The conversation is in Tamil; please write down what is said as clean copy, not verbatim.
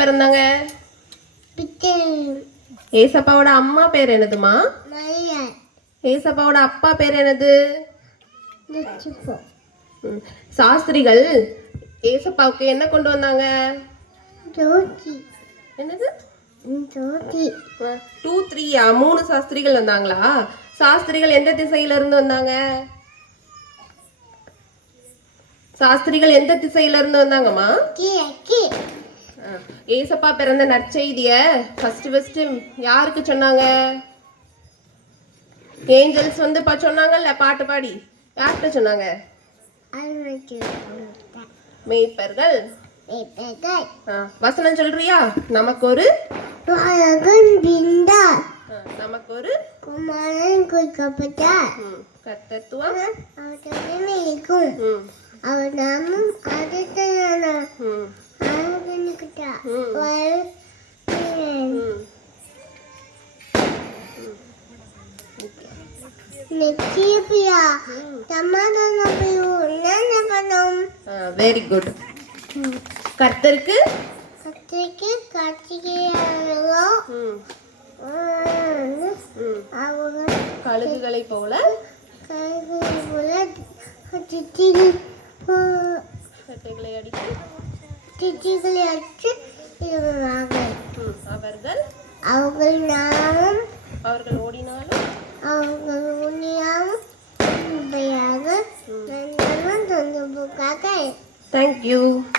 பிறந்தாங்க? ஏசப்பாவோட அம்மா பேர் என்னதுமா? ஏசப்பாவோட அப்பா பேர் என்னது? சாஸ்திரிகள் ஏசப்பாவுக்கு என்ன கொண்டு வந்தாங்க? என்னது? 2 3 3 சாஸ்திரிகள் வந்தாங்களா? சாஸ்திரிகள் எந்த திசையில இருந்து வந்தாங்க? சாஸ்திரிகள் எந்த திசையில இருந்து வந்தாங்கம்மா? ஏசப்பா பிறந்த நற்செய்திய ஃபர்ஸ்ட் யாருக்கு சொன்னாங்க? ஏஞ்சல்ஸ் வந்து சொன்னாங்கல்ல பாட்டு பாடி. யார்கிட்ட சொன்னாங்க? மேய்ப்பர்கள். வசனம் சொல்றியா? நமக்கு ஒரு நமக்கு ஒரு குமாரன் கொடுக்கப்பட்டார். கர்த்தத்துவம் அவர் நாமம் வெரி குட். கர்த்தருக்கு கழுகுகளை போல சட்டைகளை அடித்து அவர்கள் ஓடினாலும் Thank you.